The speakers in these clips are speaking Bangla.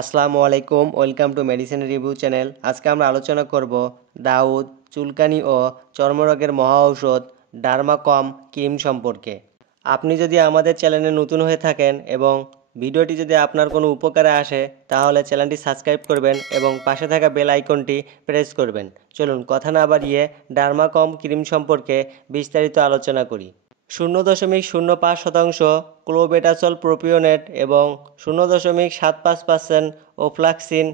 আসসালামু আলাইকুম, welcome to medicine review channel. আজকে আমরা আলোচনা করব দাউদ, চুলকানি ও চর্মরোগের মহা ঔষধ ডার্মাকম ক্রিম সম্পর্কে। আপনি যদি আমাদের চ্যানেলে নতুন হয়ে থাকেন এবং ভিডিওটি যদি আপনার কোনো উপকারে আসে তাহলে চ্যানেলটি সাবস্ক্রাইব করবেন এবং পাশে থাকা বেল আইকনটি প্রেস করবেন। চলুন কথা না বাড়িয়ে ডার্মাকম ক্রিম সম্পর্কে বিস্তারিত আলোচনা করি। 0.05% ক্লোবেটাসল প্রোপিওনেট এবং 0.75% ওফ্লাক্সিন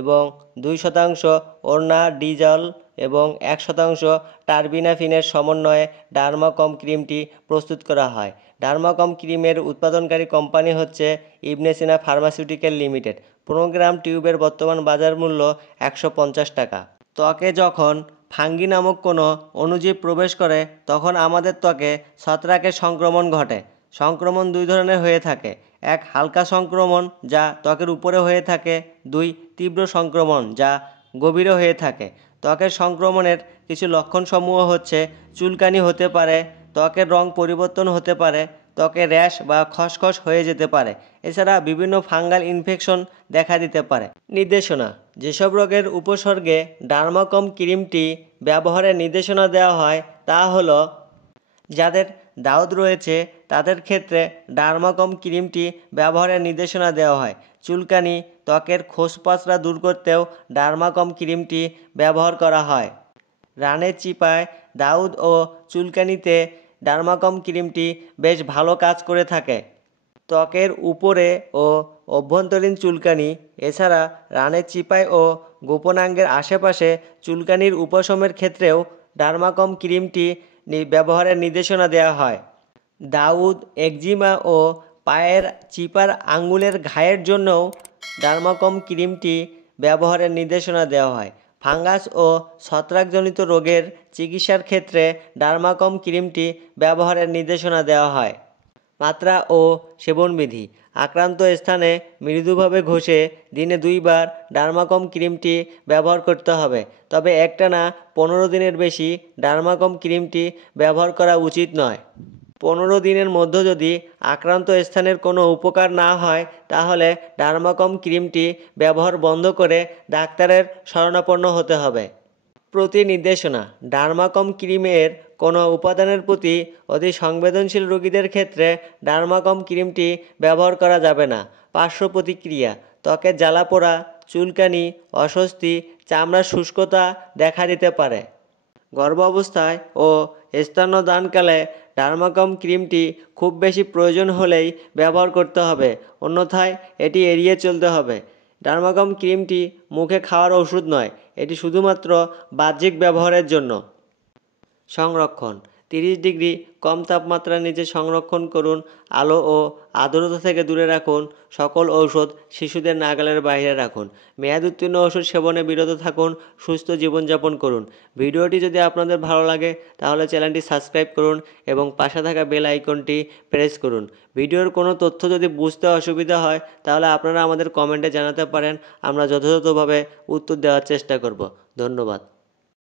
এবং 2% ওরনাডিজল এবং 1% টারবিনাফিনের সমন্বয়ে ডার্মাকম ক্রিমটি প্রস্তুত করা হয়। ডার্মাকম ক্রিমের উৎপাদনকারী কোম্পানি হচ্ছে ইবনে সিনা ফার্মাসিউটিক্যাল লিমিটেড। 15 গ্রাম টিউবের বর্তমান বাজার মূল্য 150 টাকা। ত্বকে যখন ফাঙ্গি নামক কোনো অণুজীব প্রবেশ করে তখন আমাদের ত্বকে ছত্রাকের সংক্রমণ ঘটে। সংক্রমণ দুই ধরনের হয়ে থাকে, এক হালকা সংক্রমণ যা ত্বকের উপরে হয়ে থাকে, দুই তীব্র সংক্রমণ যা গভীরে হয়ে থাকে। ত্বকের সংক্রমণের কিছু লক্ষণসমূহ হচ্ছে চুলকানি হতে পারে, ত্বকের রং পরিবর্তন হতে পারে, ত্বকে র্যাশ বা খসখস হয়ে যেতে পারে। এছাড়া বিভিন্ন ফাঙ্গাল ইনফেকশন দেখা দিতে পারে। নির্দেশনা: যেসব রোগের উপসর্গে ডার্মাকম ক্রিমটি ব্যবহারের নির্দেশনা দেওয়া হয় তা হলো: যাদের দাউদ রয়েছে তাদের ক্ষেত্রে ডার্মাকম ক্রিমটি ব্যবহারের নির্দেশনা দেওয়া হয়। চুলকানি, ত্বকের খোসপচরা দূর করতেও ডার্মাকম ক্রিমটি ব্যবহার করা হয়। রানের চিপায়, দাউদ ও চুলকানিতে ডার্মাকম ক্রিমটি বেশ ভালো কাজ করে থাকে। ত্বকের উপরে ও অভ্যন্তরীণ চুলকানি, এছাড়া রানের চিপায় ও গোপনাঙ্গের আশেপাশে চুলকানির উপশমের ক্ষেত্রেও ডার্মাকম ক্রিমটি ব্যবহারের নির্দেশনা দেওয়া হয়। দাউদ, একজিমা ও পায়ের চিপার আঙ্গুলের ঘায়ের জন্যও ডার্মাকম ক্রিমটি ব্যবহারের নির্দেশনা দেওয়া হয়। ফাঙ্গাস ও ছত্রাকজনিত রোগের চিকিৎসার ক্ষেত্রে ডার্মাকম ক্রিমটি ব্যবহারের নির্দেশনা দেওয়া হয়। মাত্রা ও সেবনবিধি: আক্রান্ত স্থানে মৃদুভাবে ঘষে দিনে 2 বার ডার্মাকম ক্রিমটি ব্যবহার করতে হবে। তবে একটানা 15 দিনের বেশি ডার্মাকম ক্রিমটি ব্যবহার করা উচিত নয়। 15 দিনের মধ্যে যদি আক্রান্ত স্থানের কোনো উপকার না হয় তাহলে ডার্মাকম ক্রিমটি ব্যবহার বন্ধ করে ডাক্তারের শরণাপন্ন হতে হবে। প্রতি নির্দেশনা: ডার্মাকম ক্রিমের কোনো উপাদানের প্রতি অতি সংবেদনশীল রোগীদের ক্ষেত্রে ডার্মাকম ক্রিমটি ব্যবহার করা যাবে না। পার্শ্ব প্রতিক্রিয়া: ত্বকের জ্বালাপোড়া, চুলকানি, অস্বস্তি, চামড়ার শুষ্কতা দেখা দিতে পারে। গর্ভাবস্থায় ও স্তন্যদানকালে ডার্মাকম ক্রিমটি খুব বেশি প্রয়োজন হলেই ব্যবহার করতে হবে, অন্যথায় এটি এড়িয়ে চলতে হবে। ডার্মাকম ক্রিমটি মুখে খাওয়ার ওষুধ নয়, এটি শুধুমাত্র বাহ্যিক ব্যবহারের জন্য। সংরক্ষণ: 30 ডিগ্রি কম তাপমাত্রার নিচে সংরক্ষণ করুন। আলো ও আর্দ্রতা থেকে দূরে রাখুন। সকল ঔষধ শিশুদের নাগালের বাইরে রাখুন। মেয়াদ উত্তীর্ণ ওষুধ সেবনে বিরত থাকুন। সুস্থ জীবনযাপন করুন। ভিডিওটি যদি আপনাদের ভালো লাগে তাহলে চ্যানেলটি সাবস্ক্রাইব করুন এবং পাশে থাকা বেল আইকনটি প্রেস করুন। ভিডিওর কোনো তথ্য যদি বুঝতে অসুবিধা হয় তাহলে আপনারা আমাদের কমেন্টে জানাতে পারেন, আমরা যথাযথভাবে উত্তর দেওয়ার চেষ্টা করব। ধন্যবাদ।